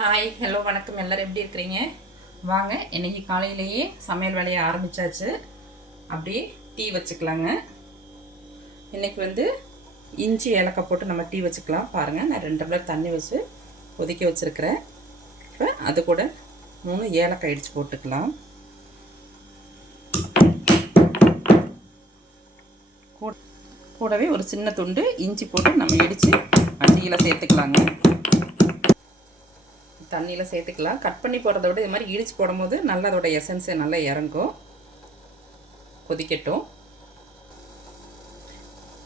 Hi hello வணக்கம். எல்லோரும் எப்படி இருக்கிறீங்க? வாங்க இன்னைக்கு காலையிலேயே சமையல் வேலையை ஆரம்பித்தாச்சு அப்படியே டீ வச்சுக்கலாங்க. இன்னைக்கு வந்து இஞ்சி ஏலக்காய் போட்டு நம்ம டீ வச்சுக்கலாம். பாருங்கள் நான் ரெண்டு டம்ளர் தண்ணி வச்சு கொதிக்க வச்சுருக்கிறேன். இப்போ அது கூட மூணு ஏலக்காய் இடித்து போட்டுக்கலாம். கூடவே ஒரு சின்ன துண்டு இஞ்சி போட்டு நம்ம இடித்து டீயில் சேர்த்துக்கலாங்க. தண்ணியில் சேர்த்துக்கலாம். கட் பண்ணி போடுறத விட இது மாதிரி இடிச்சு போடும்போது நல்லா அதோட எசன்ஸு நல்லா இறங்கும். கொதிக்கட்டும்.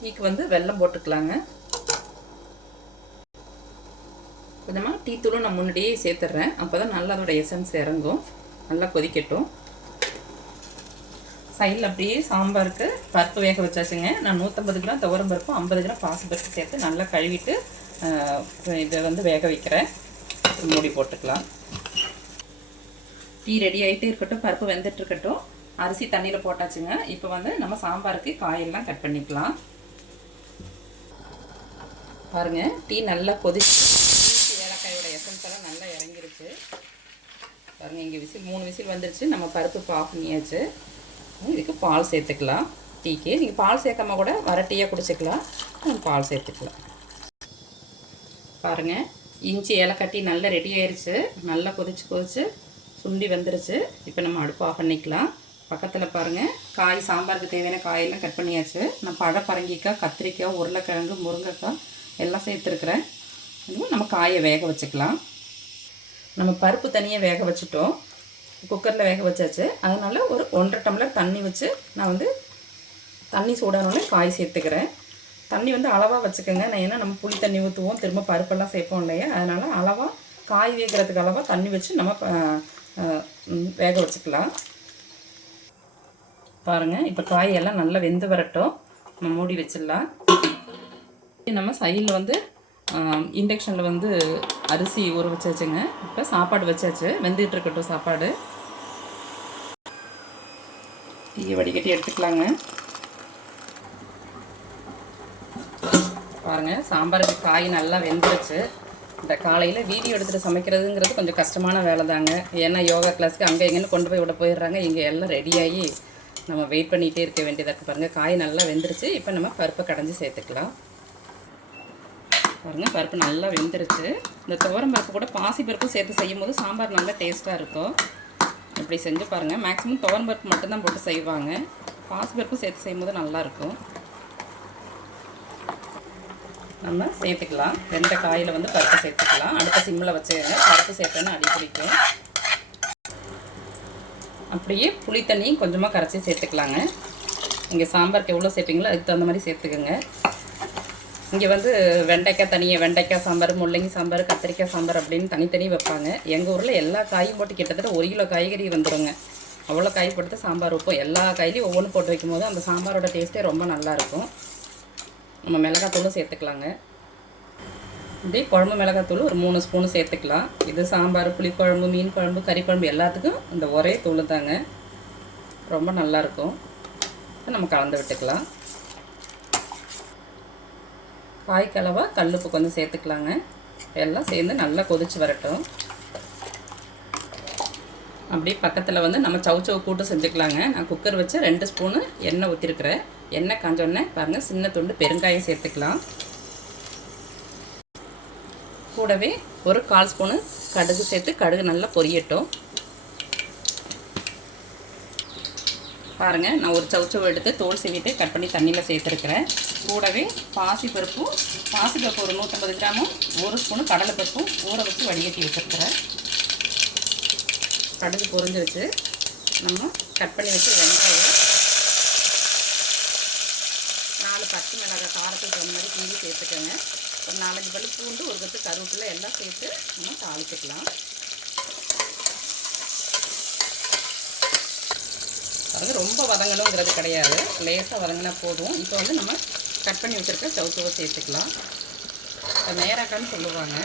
டீக்கு வந்து வெல்லம் போட்டுக்கலாங்க. கொஞ்சமாக டீ தூளும் நான் முன்னாடியே சேர்த்துட்றேன் அப்போ தான் நல்லா அதோட எசன்ஸ் இறங்கும். நல்லா கொதிக்கட்டும். சைடில் அப்படியே சாம்பாருக்கு பருப்பு வேக வச்சாச்சுங்க. நான் நூற்றம்பது கிராம் துவரம் பருப்பும் ஐம்பது கிராம் பாசி பருப்பு சேர்த்து நல்லா கழுவிட்டு இதை வந்து வேக வைக்கிறேன். மூடி போட்டுக்கலாம். டீ ரெடி ஆகிட்டே இருக்கட்டும் பருப்பு வெந்துட்டு இருக்கட்டும். அரிசி தண்ணியில் போட்டாச்சுங்க. இப்போ வந்து நம்ம சாம்பாருக்கு காயெல்லாம் கட் பண்ணிக்கலாம். பாருங்கள் டீ நல்லா கொதிச்சு இஞ்சி ஏலக்காயோட எசன்ஸ் எல்லாம் நல்லா இறங்கிருச்சு. பாருங்கள் இங்கே விசில் மூணு விசில் வந்துருச்சு. நம்ம பருப்பு இப்போ பண்ணியாச்சு. இதுக்கு பால் சேர்த்துக்கலாம். டீக்கு. நீங்கள் பால் சேர்க்காம கூட வர டீயாக குடிச்சிக்கலாம். பால் சேர்த்துக்கலாம். பாருங்கள் இஞ்சி இலை கட்டி நல்லா ரெடி ஆயிடுச்சு நல்லா கொதிச்சு கொதிச்சு சுண்டி வந்துருச்சு. இப்போ நம்ம அடுப்பு ஆஃப் பண்ணிக்கலாம். பக்கத்தில் பாருங்கள் காய் சாம்பாருக்கு தேவையான காயெல்லாம் கட் பண்ணியாச்சு. நான் பழப்பரங்கிக்காய் கத்திரிக்காய் உருளைக்கிழங்கு முருங்கைக்காய் எல்லாம் சேர்த்துருக்குறேன். இதுவும் நம்ம காயை வேக வச்சுக்கலாம். நம்ம பருப்பு தனியாக வேக வச்சுட்டோம். குக்கரில் வேக வச்சாச்சு. அதனால் ஒரு ஒன்றரை டம்ளர் தண்ணி வச்சு நான் வந்து தண்ணி சூடானோடனே காய் சேர்த்துக்கிறேன். தண்ணி வந்து அளவாக வச்சுக்கோங்க. நான் ஏன்னா நம்ம புளி தண்ணி ஊற்றுவோம் திரும்ப பருப்பெல்லாம் சேர்ப்போம் இல்லையா? அதனால் அளவாக காய் வேகிறதுக்கு அளவாக தண்ணி வச்சு நம்ம வேக வச்சுக்கலாம். பாருங்கள் இப்போ காய் எல்லாம் நல்லா வெந்து வரட்டும். நம்ம மூடி வச்சிடலாம். நம்ம சைடில் வந்து இண்டக்ஷனில் வந்து அரிசி ஊற வச்சாச்சுங்க. இப்போ சாப்பாடு வச்சாச்சு. வெந்துகிட்டு இருக்கட்டும் சாப்பாடு. டீ வடிகட்டி எடுத்துக்கலாங்க. பாருங்கள் சாம்பாருக்கு காய் நல்லா வெந்துருச்சு. இந்த காலையில் வீடியோ எடுத்துகிட்டு சமைக்கிறதுங்கிறது கொஞ்சம் கஷ்டமான வேலை தாங்க ஏன்னா யோகா கிளாஸ்க்கு அங்கே எங்கேன்னு கொண்டு போய் விட போயிடுறாங்க. இங்கே எல்லாம் ரெடியாகி நம்ம வெயிட் பண்ணிகிட்டே இருக்க வேண்டியதாக இருக்குது பாருங்கள் காய் நல்லா வெந்துருச்சு. இப்போ நம்ம பருப்பை கடைஞ்சி சேர்த்துக்கலாம். பாருங்கள் பருப்பு நல்லா வெந்துருச்சு. இந்த துவரம் பருப்பு கூட பாசி பருப்பு சேர்த்து செய்யும் போது சாம்பார் நல்லா டேஸ்ட்டாக இருக்கும். இப்படி செஞ்சு பாருங்கள் மேக்ஸிமம் துவரம் பருப்பு மட்டும்தான் போட்டு செய்வாங்க. பாசி பருப்பு சேர்த்து செய்யும்போது நல்லாயிருக்கும் நம்ம சேர்த்துக்கலாம். வெந்த காயில் வந்து பருப்பு சேர்த்துக்கலாம். அடுத்த சிம்மில் வச்சுருங்க. பருப்பு சேர்த்தோன்னா அடி பிடிக்கும். அப்படியே புளி தண்ணியும் கொஞ்சமாக கரைச்சி சேர்த்துக்கலாங்க. இங்கே சாம்பாருக்கு எவ்வளோ சேர்ப்பீங்களோ அதுக்கு தகுந்த மாதிரி சேர்த்துக்கோங்க. இங்கே வந்து வெண்டைக்காய் தனியாக வெண்டைக்காய் சாம்பார் முள்ளங்கி சாம்பார் கத்திரிக்காய் சாம்பார் அப்படின்னு தனித்தனி வைப்பாங்க. எங்கள் ஊரில் எல்லா காயும் போட்டு கிட்டத்தட்ட ஒரு கிலோ காய்கறி வந்துருங்க. அவ்வளோ காய் போட்டு சாம்பார் வைப்போம். எல்லா காயிலையும் ஒவ்வொன்று போட்டு வைக்கும்போது அந்த சாம்பாரோட டேஸ்ட்டே ரொம்ப நல்லாயிருக்கும் நம்ம மிளகாத்தூளும் சேர்த்துக்கலாங்க. இப்படி குழம்பு மிளகாத்தூள் ஒரு மூணு ஸ்பூனு சேர்த்துக்கலாம். இது சாம்பார் புளிக்குழம்பு மீன் குழம்பு கறி குழம்பு எல்லாத்துக்கும் இந்த ஒரே தூள் தாங்க. ரொம்ப நல்லாயிருக்கும் நம்ம கலந்து விட்டுக்கலாம். காய் கலவா கல்லுப்பு கொஞ்சம் சேர்த்துக்கலாங்க. எல்லாம் சேர்ந்து நல்லா கொதிச்சு வரட்டும். அப்படியே பக்கத்தில் வந்து நம்ம சவுச்சவு கூட்டு செஞ்சுக்கலாங்க. நான் குக்கர் வச்சு ரெண்டு ஸ்பூனு எண்ணெய் ஊற்றிருக்கிறேன் எண்ணெய் காஞ்சோடனே பாருங்கள் சின்ன துண்டு பெருங்காயம் சேர்த்துக்கலாம். கூடவே ஒரு கால் ஸ்பூனு கடுகு சேர்த்து கடுகு நல்லா பொரியட்டும். பாருங்கள் நான் ஒரு சவுச்சவு எடுத்து தோல் சீவிட்டு கட் பண்ணி தண்ணியில் சேர்த்துருக்கிறேன். கூடவே பாசிப்பருப்பும் பாசிப்பருப்பு ஒரு நூற்றம்பது கிராமும் ஒரு ஸ்பூனு கடலைப்பருப்பும் ஊற வச்சு வடிகட்டி வச்சுருக்கிறேன். கடுகு பொரிஞ்சிருச்சு. நம்ம கட் பண்ணி வச்சு வெங்காயம் நாலு பச்சை மிளகாய் காரத்துக்கு தகுந்த மாதிரி பூண்டு சேர்த்துக்கோங்க. ஒரு நாலஞ்சு பல்லு பூண்டு ஒரு கத்து கருவேப்பிலை எல்லாம் சேர்த்து நம்ம தாளிச்சுக்கலாம். பாருங்க ரொம்ப வதங்கணுங்கிறது கிடையாது. லேசாக வதங்கினா போதும். இப்போ வந்து நம்ம கட் பண்ணி வச்சுருக்க சவுத்துவை சேர்த்துக்கலாம். நேராக்கான்னு சொல்லுவாங்க.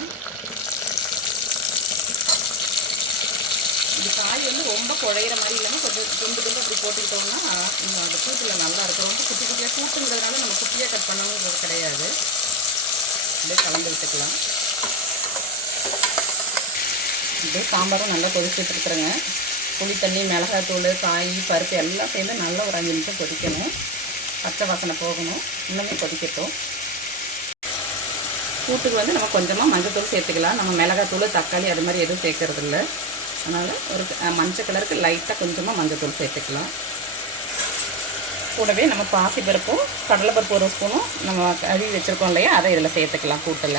இது காய் வந்து ரொம்ப குழையிற மாதிரி இல்லாமல் கொஞ்சம் துண்டு துண்டு அப்படி போட்டுக்கிட்டோம்னா அந்த கூட்டில் நல்லா இருக்கும். ரொம்ப குட்டி குட்டியாக கூட்டுங்கிறதுனால நம்ம குட்டியாக கட் பண்ணணுங்கிறது கிடையாது. அப்படியே கலந்து விட்டுக்கலாம். அப்படியே சாம்பாரும் நல்லா கொதிச்சுட்டு இருக்கிறேங்க புளி தண்ணி மிளகாத்தூள் காய் பருப்பு எல்லாம் சேர்ந்து நல்லா ஒரு அஞ்சு நிமிஷம் கொதிக்கணும். பச்சை வாசனை போகணும். இன்னுமே கொதிக்கட்டும். கூட்டுக்கு வந்து நம்ம கொஞ்சமாக மஞ்சத்தூள் சேர்த்துக்கலாம். நம்ம மிளகாத்தூள் தக்காளி அது மாதிரி எதுவும் சேர்க்கறதில்ல. அதனால் ஒரு மஞ்சள் கலருக்கு லைட்டாக கொஞ்சமாக மஞ்சத்தூள் சேர்த்துக்கலாம். கூடவே நம்ம பாசி பருப்பும் கடலைப்பருப்பு ஒரு ஸ்பூனும் நம்ம கழுவி வச்சுருக்கோம் இல்லையா? அதை இதில் சேர்த்துக்கலாம் கூட்டில்.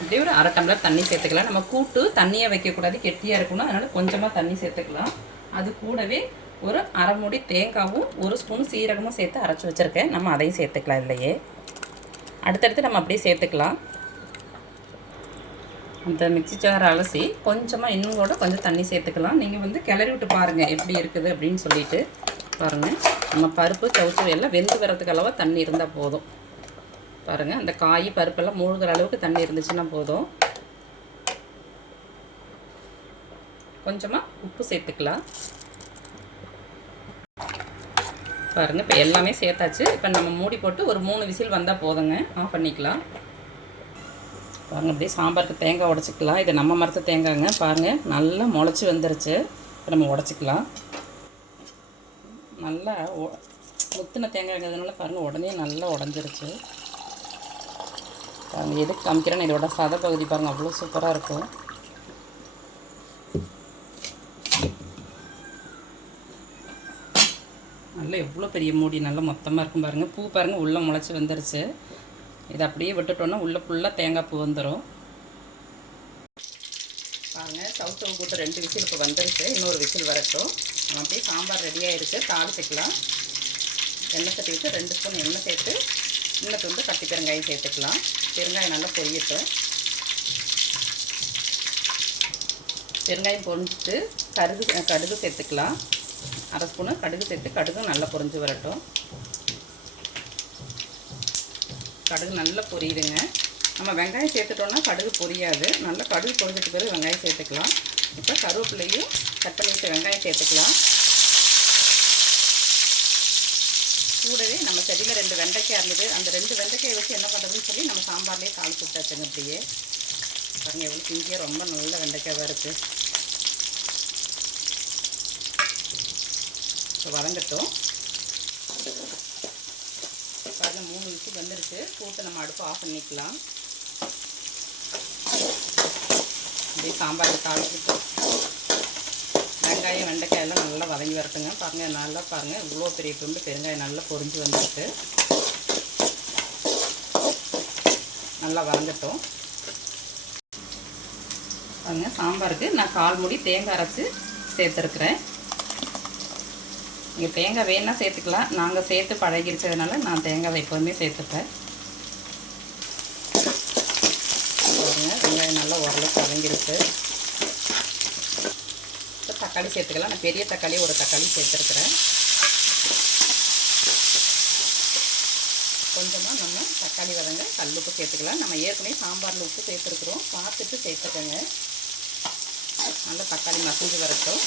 இப்படியே ஒரு அரை டம்ளர் தண்ணி சேர்த்துக்கலாம். நம்ம கூட்டு தண்ணியை வைக்கக்கூடாது கெட்டியாக இருக்கணும். அதனால் கொஞ்சமாக தண்ணி சேர்த்துக்கலாம். அது கூடவே ஒரு அரை மூடி தேங்காவும் ஒரு ஸ்பூன் சீரகமும் சேர்த்து அரைச்சி வச்சுருக்கேன். நம்ம அதையும் சேர்த்துக்கலாம் இல்லையே அடுத்தடுத்து நம்ம அப்படியே சேர்த்துக்கலாம். அந்த மிக்சி ஜார் அலசி கொஞ்சமாக இன்னும் கூட கொஞ்சம் தண்ணி சேர்த்துக்கலாம். நீங்கள் வந்து கிளறி விட்டு பாருங்கள் எப்படி இருக்குது அப்படின்னு சொல்லிட்டு பாருங்கள் நம்ம பருப்பு சவுச்சவு எல்லாம் வெந்து வரதுக்கு அளவாக தண்ணி இருந்தால் போதும். பாருங்கள் அந்த காய் பருப்பெல்லாம் மூழ்கிற அளவுக்கு தண்ணி இருந்துச்சுன்னா போதும். கொஞ்சமாக உப்பு சேர்த்துக்கலாம். பாருங்கள் இப்போ எல்லாமே சேர்த்தாச்சு. இப்போ நம்ம மூடி போட்டு ஒரு மூணு விசில் வந்தால் போதுங்க. ஆஃப் பண்ணிக்கலாம். பாருங்கள் அப்படியே சாம்பாருக்கு தேங்காய் உடச்சிக்கலாம். இது நம்ம மரத்து தேங்காய்ங்க. பாருங்கள் நல்லா முளைச்சி வந்துருச்சு. இப்போ நம்ம உடச்சிக்கலாம். நல்லா முத்தின தேங்காய்ங்கிறதுனால பாருங்கள் உடனே நல்லா உடஞ்சிருச்சு. பாருங்கள் எதுக்கு காமிக்கிறேன்னு இதோட சத பகுதி பாருங்கள் அவ்வளோ சூப்பராக இருக்கும். நல்லா எவ்வளோ பெரிய மூடி நல்லா மொத்தமாக இருக்கும் பாருங்கள் பூ பாருங்கள் உள்ளே முளைச்சி வந்துருச்சு. இதை அப்படியே விட்டுட்டோன்னா உள்ளே ஃபுல்லாக தேங்காய் பூ வந்துடும் பாருங்கள் சவு சவு போட்டு ரெண்டு விசில் இப்போ வந்துருச்சு. இன்னொரு விசில் வரட்டும். நம்ம அப்படியே சாம்பார் ரெடியாக இருக்குது தாளிச்சிக்கலாம். எண்ணெய் சட்டி வச்சு ரெண்டு ஸ்பூன் எண்ணெய் சேர்த்து இன்னும் துண்டு கட்டி பெருங்காயம் சேர்த்துக்கலாம். பெருங்காயம் நல்லா பொரியட்டும். பெருங்காயம் பொரிஞ்சிட்டு கடுகு கடுகு சேர்த்துக்கலாம். அரை ஸ்பூனு கடுகு சேர்த்து கடுகு நல்லா பொரிஞ்சு வரட்டும். கடுகு நல்லா பொரியுதுங்க. நம்ம வெங்காயம் சேர்த்துட்டோம்னா கடுகு பொரியாது. நல்லா கடுகு பொரிஞ்சிட்டு பிறகு வெங்காயம் சேர்த்துக்கலாம். இப்போ கருவேப்பிலையும் கட் பண்ணி வச்ச வெங்காயம் சேர்த்துக்கலாம். கூடவே நம்ம செடியில் ரெண்டு வெண்டைக்காய் இருந்தது. அந்த ரெண்டு வெண்டைக்காயை வச்சு என்ன பண்ணுறதுன்னு சொல்லி நம்ம சாம்பார்லேயே தாளிச்சு விட்டாச்சுங்க அப்படியே. பாருங்கள் எவ்வளோ பிஞ்சியாக ரொம்ப நல்ல வெண்டைக்காவாக இருக்குது இப்போ வதங்கட்டும். பாருங்கள் மூணு விசில் வந்துருச்சு. போட்டு நம்ம அடுப்பு ஆஃப் பண்ணிக்கலாம். அப்படியே சாம்பார் தாளிச்சுட்டு வெங்காயம் வெண்டைக்காய் எல்லாம் நல்லா வதங்கி வரட்டுங்க. பாருங்கள் நல்லா பாருங்கள் இவ்வளோ பெரிய துண்டு பெருங்காயம் நல்லா பொறிஞ்சு வந்துருக்கு. நல்லா வதங்கட்டும். பாருங்க சாம்பாருக்கு நான் கால் மூடி தேங்காய் அரைச்சி சேர்த்துருக்குறேன். நீங்கள் தேங்காய் வேணால் சேர்த்துக்கலாம். நாங்கள் சேர்த்து பழகிருச்சதுனால நான் தேங்காவை எப்போதுமே சேர்த்துப்பேன். வெங்காயம் நல்லா ஓரளவுக்கு வதங்கிருக்கு இப்போ தக்காளி சேர்த்துக்கலாம். நான் பெரிய தக்காளி ஒரு தக்காளி சேர்த்துருக்குறேன். கொஞ்சமாக நம்ம தக்காளி வதங்க கல்லுப்பு சேர்த்துக்கலாம். நம்ம ஏற்கனவே சாம்பாரில் உப்பு சேர்த்துருக்குறோம். பார்த்துட்டு சேர்த்துக்கோங்க. நல்லா தக்காளி மசிஞ்சு வரட்டும்.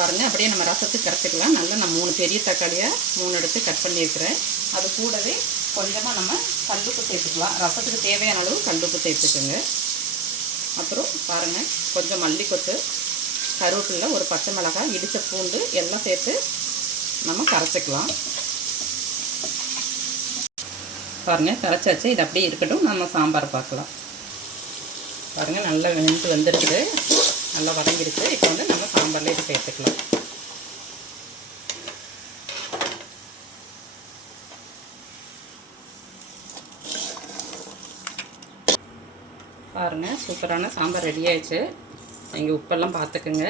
பாருங்கள் அப்படியே நம்ம ரசத்துக்கு கரைச்சிக்கலாம். நல்லா நான் மூணு பெரிய தக்காளியாக மூணு எடுத்து கட் பண்ணியிருக்கிறேன் அது கூடவே கொஞ்சமாக நம்ம கல்லுப்பு சேர்த்துக்கலாம். ரசத்துக்கு தேவையான அளவு கல்லுப்பு சேர்த்துக்கோங்க. அப்புறம் பாருங்கள் கொஞ்சம் மல்லிக்கொத்து கருவேப்பில்லை ஒரு பச்சை மிளகாய் இடித்த பூண்டு எல்லாம் சேர்த்து நம்ம கரைச்சிக்கலாம். பாருங்கள் கரைச்சாச்சு. இது அப்படியே இருக்கட்டும். நம்ம சாம்பார் பார்க்கலாம். பாருங்கள் நல்லா வெந்து வந்துருக்குது. நல்லா வதங்கிடுச்சு. இப்போ வந்து நம்ம சாம்பாரில் இது சேர்த்துக்கலாம். பாருங்கள் சூப்பரான சாம்பார் ரெடி ஆயிடுச்சு. நீங்கள் உப்பெல்லாம் பார்த்துக்குங்க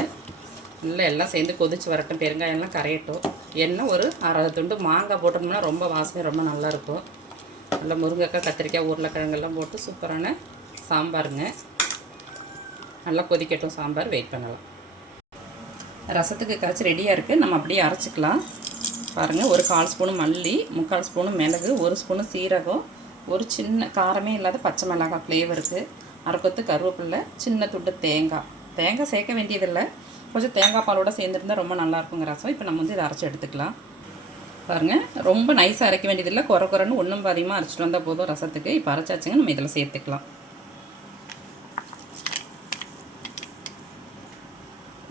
நல்லா எல்லாம் சேர்ந்து கொதிச்சு வரட்டும். பெருங்காயம்லாம் கரையட்டும். எண்ணெய் ஒரு அரை துண்டு மாங்காய் போட்டோம்னா ரொம்ப வாசனை ரொம்ப நல்லாயிருக்கும் நல்லா முருங்கைக்காய் கத்திரிக்காய் உருளைக்கிழங்கெல்லாம் போட்டு சூப்பரான சாம்பாருங்க. நல்லா கொதிக்கட்டும் சாம்பார் வெயிட் பண்ணலாம். ரசத்துக்கு கரைச்சி ரெடியாக இருக்குது நம்ம அப்படியே அரைச்சிக்கலாம். பாருங்கள் ஒரு கால் ஸ்பூனு மல்லி முக்கால் ஸ்பூனு மிளகு ஒரு ஸ்பூனு சீரகம் ஒரு சின்ன காரமே இல்லாத பச்சை மிளகாய் ஃப்ளேவருக்கு அரைக்கொத்து கருவேப்பில்லை சின்ன துண்டு தேங்காய். தேங்காய் சேர்க்க வேண்டியதில்லை. கொஞ்சம் தேங்காய் பாலோடு சேர்ந்துருந்தா ரொம்ப நல்லாயிருக்குங்க ரசம். இப்போ நம்ம வந்து இதை அரைச்சி எடுத்துக்கலாம். பாருங்கள் ரொம்ப நைஸாக அரைக்க வேண்டியதில்லை. குறை குறைன்னு ஒன்றும் பாதியமாக அரைச்சிட்டு வந்தால் போதும் ரசத்துக்கு. இப்போ அரைச்சாச்சுங்க நம்ம இதில் சேர்த்துக்கலாம்.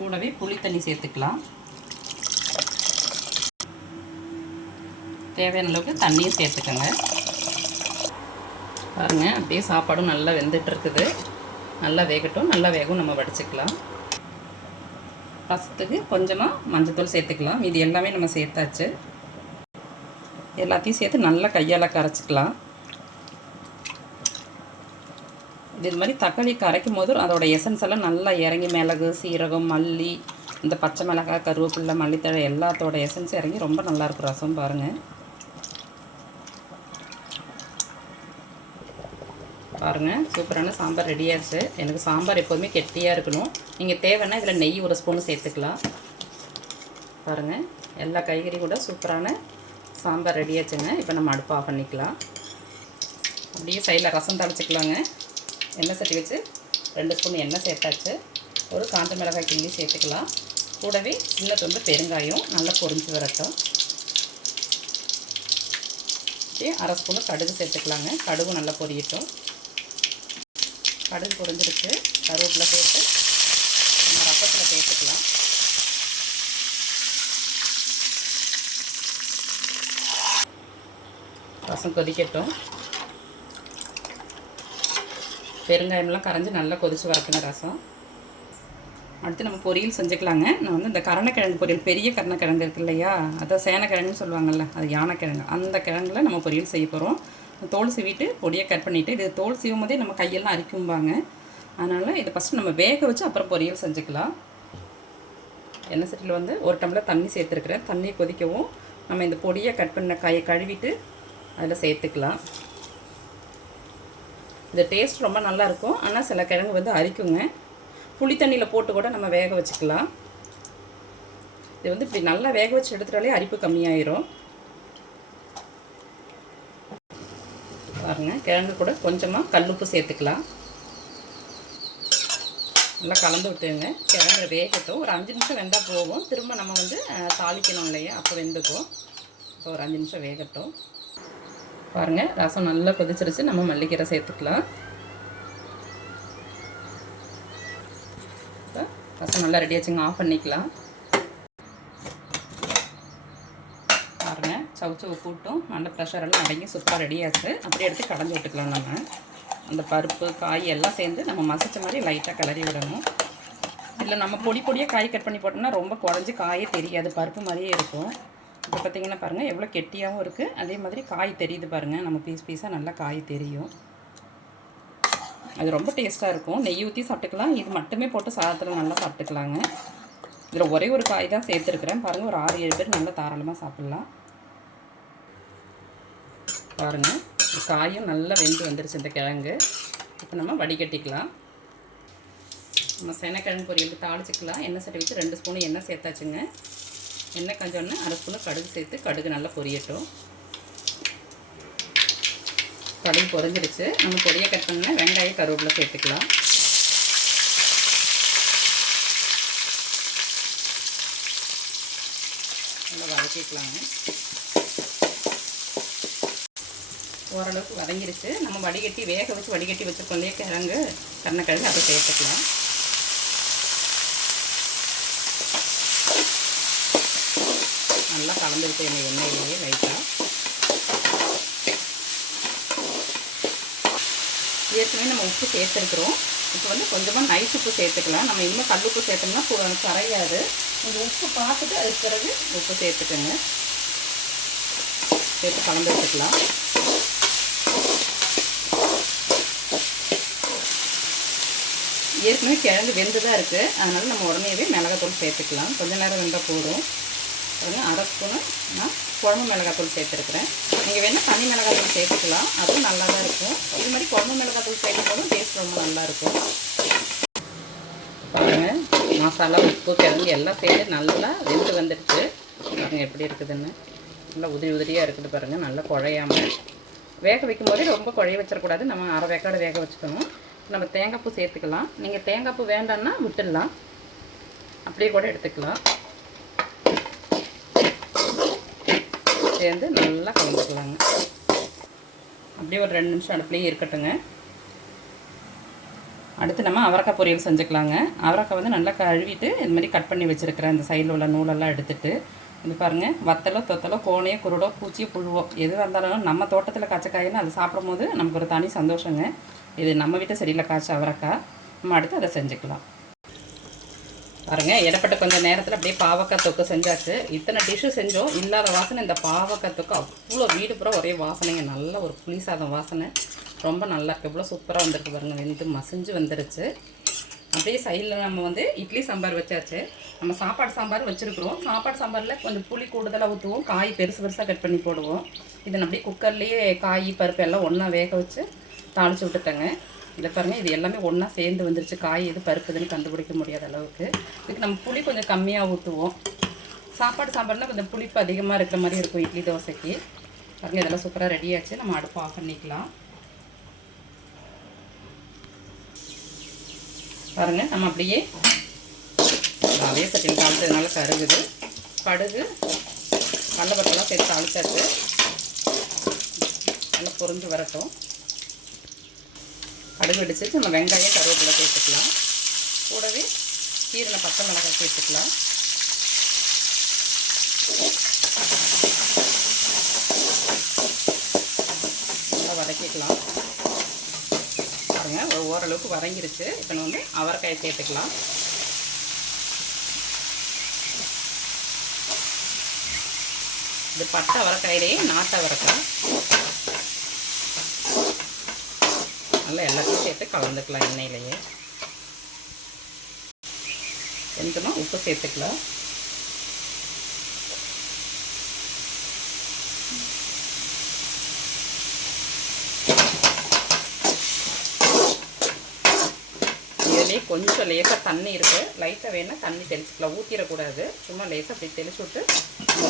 கூடவே புளி தண்ணி சேர்த்துக்கலாம். தேவையான அளவுக்கு தண்ணியும் சேர்த்துக்கோங்க. பாருங்கள் அப்படியே சாப்பாடும் நல்லா வெந்துட்டு இருக்குது நல்லா வேகட்டும் நல்லா வேகும் நம்ம வடிச்சுக்கலாம். ரசத்துக்கு கொஞ்சமாக மஞ்சத்தூள் சேர்த்துக்கலாம். இது எல்லாமே நம்ம சேர்த்தாச்சு. எல்லாத்தையும் சேர்த்து நல்லா கையால் கரைச்சிக்கலாம். இது மாதிரி தக்காளி கரைக்கும் போது அதோட எசன்ஸ் எல்லாம் நல்லா இறங்கி மிளகு சீரகம் மல்லி இந்த பச்சை மிளகாய் கருவேப்பிள்ளை மல்லித்தழை எல்லாத்தோட எசன்ஸ் இறங்கி ரொம்ப நல்லாயிருக்கும் ரசம் பாருங்கள் பாருங்கள் சூப்பரான சாம்பார் ரெடி எனக்கு சாம்பார் எப்போதுமே கெட்டியாக இருக்கணும். நீங்கள் தேவைன்னா இதில் நெய் ஒரு ஸ்பூன் சேர்த்துக்கலாம். பாருங்கள் எல்லா காய்கறி கூட சூப்பரான சாம்பார் ரெடியாச்சுங்க இப்போ நம்ம அடுப்பு ஆஃப் பண்ணிக்கலாம். அப்படியே சைடில் ரசம் தாளிச்சிக்கலாங்க. எண்ணெய் சட்டி வச்சு ரெண்டு ஸ்பூன் எண்ணெய் சேர்த்தாச்சு. ஒரு காஞ்ச மிளகாய் கிள்ளி சேர்த்துக்கலாம். கூடவே சின்ன துண்டு பெருங்காயம் நல்லா பொரிஞ்சு வரட்டும். அரை ஸ்பூனு கடுகு சேர்த்துக்கலாங்க. கடுகு நல்லா பொரியட்டும். கடுகு பொரிஞ்சிருச்சு கருவேப்பிலை சேர்த்து நம்ம ரசத்தில் சேர்த்துக்கலாம். ரசம் கொதிக்கட்டும். பெருங்காயம்லாம் கரைஞ்சி நல்லா கொதிச்சு வரட்டுங்க ரசம். அடுத்து நம்ம பொரியல் செஞ்சுக்கலாங்க. நான் வந்து இந்த கரணக்கிழங்கு பொரியல் பெரிய கரணக்கிழங்கு இருக்கு இல்லையா? அதான் சேனக்கிழங்குன்னு சொல்லுவாங்கள்ல அது யானைக்கிழங்கு அந்த கிழங்குல நம்ம பொரியல் செய்ய போகிறோம் தோல் சீவிட்டு பொடியை கட் பண்ணிவிட்டு இது தோல் சீவும் போதே நம்ம கையெல்லாம் அரிக்கும்பாங்க. அதனால் இதை ஃபஸ்ட்டு நம்ம வேக வச்சு அப்புறம் பொரியல் செஞ்சுக்கலாம். எண்ணெய் சட்டியில் வந்து ஒரு டம்ளர் தண்ணி சேர்த்துருக்குறேன். தண்ணி கொதிக்கவும் நம்ம இந்த பொடியை கட் பண்ண கையை கழுவிட்டு அதில் சேர்த்துக்கலாம். இந்த டேஸ்ட் ரொம்ப நல்லாயிருக்கும். ஆனால் சில கிழங்கு வந்து அரிக்குங்க. புளி தண்ணியில் போட்டு கூட நம்ம வேக வச்சுக்கலாம். இது வந்து இப்படி நல்லா வேக வச்சு எடுத்துட்டாலே அரிப்பு கம்மியாயிரும். பாருங்கள் கிழங்கு கூட கொஞ்சமாக கல்லுப்பு சேர்த்துக்கலாம். நல்லா கலந்து விட்டுங்க கிழங்கு வேகட்டும். ஒரு அஞ்சு நிமிஷம் வெந்தால் போகும். திரும்ப நம்ம வந்து தாளிக்கணும் இல்லையா? அப்போ வெந்துக்கும். இப்போ ஒரு அஞ்சு நிமிஷம் வேகட்டும். பாருங்கள் ரசம் நல்லா கொதிச்சிருச்சு. நம்ம மல்லிக்கீரை சேர்த்துக்கலாம். ரசம் நல்லா ரெடி ஆஃப் பண்ணிக்கலாம். பாருங்க சவுச்சவு கூட்டும். நல்ல ப்ரெஷர் எல்லாம் அடங்கி சூப்பராக ரெடியாச்சு அப்படியே எடுத்து கடைஞ்சி விட்டுக்கலாம் நம்ம. அந்த பருப்பு காய் எல்லாம் சேர்ந்து நம்ம மசிச்ச மாதிரி லைட்டாக கிளறி விடணும். இதில் நம்ம பொடி பொடியாக காய் கட் பண்ணி போட்டோம்னா ரொம்ப குழஞ்சி காயே தெரியாது. பருப்பு மாதிரியே இருக்கும். இப்போ பார்த்தீங்கன்னா பாருங்கள் எவ்வளோ கெட்டியாகவும் இருக்குது அதே மாதிரி காய் தெரியுது பாருங்கள் நம்ம பீஸ் பீஸாக நல்லா காய் தெரியும். அது ரொம்ப டேஸ்ட்டாக இருக்கும். நெய் ஊற்றி சாப்பிட்டுக்கலாம். இது மட்டுமே போட்டு சாதத்தில் நல்லா சாப்பிட்டுக்கலாங்க. இதில் ஒரே ஒரு காய் தான் சேர்த்துருக்குறேன். பாருங்கள் ஒரு ஆறு ஏழு பேர் நல்லா தாராளமாக சாப்பிட்லாம். பாருங்கள் காயும் நல்லா வெந்து வந்துருச்சு இந்த கிழங்கு. இப்போ நம்ம வடிகட்டிக்கலாம் நம்ம செனக்கிழங்கு பொரியலுக்கு தாளிச்சிக்கலாம். எண்ணெய் சட்டி வச்சு ரெண்டு ஸ்பூன் எண்ணெய் சேர்த்தாச்சுங்க. எண்ணெய் காஞ்சோடனே அரை ஸ்பூன் கடுகு சேர்த்து கடுகு நல்லா பொரியட்டும். கடுகு பொரிஞ்சிருச்சு. நம்ம பொடியை கட் வெங்காயம் கருவேப்பில் சேர்த்துக்கலாம். நல்லா வதக்கிக்கலாங்க. ஓரளவுக்கு வதங்கிருச்சு. நம்ம வடிகட்டி வேக வச்சு வடிகட்டி வச்சுருக்கோம் இல்லையா கிழங்கு கருணக்கிழங்கு அதை சேர்த்துக்கலாம். கலந்துருக்க கலந்து எண்ணெய் எண்ணெயிலேயே லைட்டாக. ஏற்கனவே நம்ம உப்பு சேர்த்துருக்குறோம். இப்போ வந்து கொஞ்சமாக நைஸ் உப்பு சேர்த்துக்கலாம். நம்ம இன்னும் கல் உப்பு சேர்த்தோம்னா கரையாது. நீங்கள் உப்பு பார்த்துட்டு அதுக்கு பிறகு உப்பு சேர்த்துக்கோங்க. சேர்த்து கலந்து எடுத்துக்கலாம் ஏற்கனவே கிழங்கு வெந்து தான் இருக்குது அதனால் நம்ம உடனேவே மிளகாத்தூள் சேர்த்துக்கலாம். கொஞ்ச நேரம் வெந்தால் போதும். பாருங்க அரை ஸ்பூனு நான் குழம்பு மிளகாத்தூள் சேர்த்துருக்குறேன். நீங்கள் வேணால் தனி மிளகாத்தூள் சேர்த்துக்கலாம். அதுவும் நல்லா தான் இருக்கும். இது மாதிரி குழம்பு மிளகாத்தூள் சேர்க்கும் போதும் டேஸ்ட் ரொம்ப நல்லா இருக்கும் பாருங்கள் மசாலா உப்பு கிழங்கு எல்லாம் சேர்த்து நல்லா வெந்து வந்துடுச்சு பாருங்கள் எப்படி இருக்குதுன்னு. நல்லா உதிரி உதிரியாக இருக்குது பாருங்கள் நல்லா குழையாம. வேக வைக்கும் போதே ரொம்ப குழைய வச்சிடக்கூடாது. நம்ம அரை வேக்காடு வேக வச்சுக்கணும். நம்ம தேங்காய் பூ சேர்த்துக்கலாம். நீங்கள் தேங்காய் பூ வேண்டாம்னா விட்டுடலாம். அப்படியே கூட எடுத்துக்கலாம். சேர்ந்து நல்லா கலந்துக்கலாங்க. அப்படியே ஒரு ரெண்டு நிமிஷம் அடுப்புலேயே இருக்கட்டுங்க. அடுத்து நம்ம அவரைக்காய் பொரியல் செஞ்சுக்கலாங்க. அவரக்காய் வந்து நல்லா கழுவிட்டு இது மாதிரி கட் பண்ணி வச்சுருக்கிறேன். இந்த சைடில் உள்ள நூலெல்லாம் எடுத்துகிட்டு இது பாருங்கள் வத்தலோ தொத்தலோ கோணையோ குருடோ பூச்சியோ புழுவோ எது இருந்தாலும் நம்ம தோட்டத்தில் காய்ச்ச காயின்னு அதை சாப்பிடும்போது நமக்கு ஒரு தனி சந்தோஷங்க. இது நம்ம வீட்டு செடியில் காய்ச்ச அவரக்காய். நம்ம அடுத்து அதை செஞ்சுக்கலாம். பாருங்க இடப்பட்ட கொஞ்சம் நேரத்தில் அப்படியே பாவக்காய் தொக்கு செஞ்சாச்சு. இத்தனை டிஷ்ஷு செஞ்சோம் இல்லாத வாசனை இந்த பாவக்காய் தொக்கு அவ்வளோ வீடு பூரா ஒரே வாசனைங்க. நல்ல ஒரு புளி சாதம் வாசனை. ரொம்ப நல்லா இருக்குது இவ்வளோ சூப்பராக வந்திருக்கு பாருங்க. வெந்து மசிஞ்சு வந்துருச்சு. அப்படியே சைடில் நம்ம வந்து இட்லி சாம்பார் வச்சாச்சு. நம்ம சாப்பாடு சாம்பார் வச்சுருக்குறோம். சாப்பாடு சாம்பாரில் கொஞ்சம் புளி கூடுதலாக ஊற்றுவோம் காய் பெருசு பெருசாக கட் பண்ணி போடுவோம். இதை அப்படியே குக்கர்லேயே காய் பருப்பு எல்லாம் ஒன்றா வேக வச்சு தாளித்து விட்டுட்டேங்க. இதை பாருங்கள் இது எல்லாமே ஒன்றா சேர்ந்து வந்துருச்சு. காய் எது பருப்புதுன்னு கண்டுபிடிக்க முடியாத அளவுக்கு. இதுக்கு நம்ம புளி கொஞ்சம் கம்மியாக ஊற்றுவோம் சாப்பாடு சாம்பார்னா கொஞ்சம் புளிப்பு அதிகமாக இருக்கிற மாதிரி இருக்கும் இட்லி தோசைக்கு. பாருங்கள் இதெல்லாம் சூப்பராக ரெடியாச்சு நம்ம அடுப்பு ஆஃப் பண்ணிக்கலாம். பாருங்கள் நம்ம அப்படியே அதே சட்டியில் தாளிச்சதுனால கருகுது. கடுகு கடலப்பட்டெல்லாம் சேர்த்து அழுத்தாச்சு நல்லா பொருந்து வரட்டும். கடுகு வெடிச்சு நம்ம வெங்காயம் கருவேப்பிலை சேர்த்துக்கலாம். கூடவே கீரின பச்சை மிளகாய் சேர்த்துக்கலாம். நல்லா வதக்கிக்கலாம். பாருங்கள் ஒரு ஓரளவுக்கு வதங்கிருச்சு. இப்போ நம்ம வந்து அவரைக்காயை சேர்த்துக்கலாம். இது பட்டை அவரைக்காயிலேயே நாட்டு அவரைக்காய். நல்லா எல்லாத்தையும் சேர்த்து கலந்துக்கலாம் எண்ணெயிலையே. கொஞ்சமாக உப்பு சேர்த்துக்கலாம். இதுலேயே கொஞ்சம் லேசாக தண்ணி இருக்குது லைட்டாக வேணால் தண்ணி தெளிச்சுக்கலாம். ஊற்றிடக்கூடாது சும்மா லேசாக அப்படி தெளிச்சு விட்டு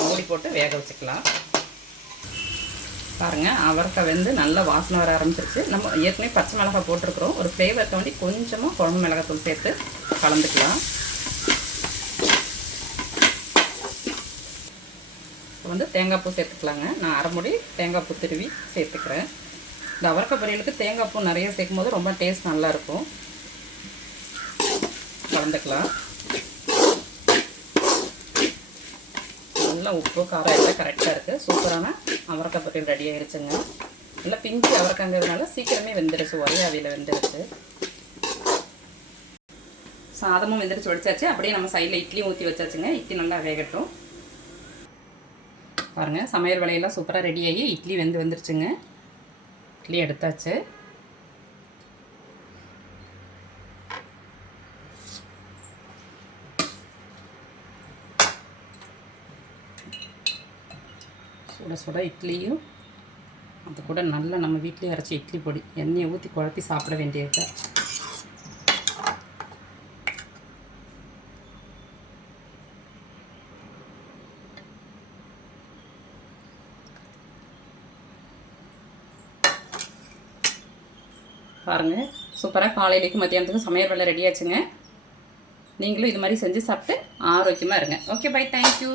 மூடி போட்டு வேக வச்சுக்கலாம். பாருங்கள் அவரைக்காய் வந்து நல்லா வாசனை வர ஆரம்பிச்சிருச்சு. நம்ம ஏற்கனவே பச்சை மிளகாய் போட்டிருக்கிறோம். ஒரு ஃப்ளேவர் தோண்டி கொஞ்சமாக குழம்பு மிளகாத்தூள் சேர்த்து கலந்துக்கலாம். இப்போ வந்து தேங்காய் பூ சேர்த்துக்கலாங்க. நான் அரைமுடி தேங்காய் பூ திருவி சேர்த்துக்கிறேன். இந்த அவரைக்காய் பொரியலுக்கு தேங்காய் பூ நிறைய சேர்க்கும் போது ரொம்ப டேஸ்ட் நல்லாயிருக்கும் கலந்துக்கலாம். நல்லா உப்பு காரம் எல்லாம் கரெக்டாக இருக்குது சூப்பரான அவரைக்காய் பொரியல் ரெடி ஆகிருச்சுங்க நல்லா பிஞ்சு அவரக்காங்கிறதுனால சீக்கிரமே வெந்துருச்சு. ஒரே அவியில் வெந்துருச்சு. சாதமும் வெந்துருச்சு. வடிச்சாச்சு. அப்படியே நம்ம சைடில் இட்லி ஊற்றி வச்சாச்சுங்க. இட்லி நல்லா வேகட்டும். பாருங்கள் சமையல் வேலையெல்லாம் சூப்பராக ரெடி ஆகி இட்லி வெந்து வந்துருச்சுங்க. இட்லி எடுத்தாச்சு. சுட சுட இட்லியும் அது கூட நல்லா நம்ம வீட்டிலே அரைச்சி இட்லி பொடி. எண்ணெயை ஊற்றி குழப்பி சாப்பிட வேண்டியது. பாருங்கள் சூப்பராக காலையிலேக்கு மத்தியானத்துக்கு சமையல் வேலை ரெடி ஆச்சுங்க. நீங்களும் இது மாதிரி செஞ்சு சாப்பிட்டு ஆரோக்கியமாக இருங்க. Okay bye thank you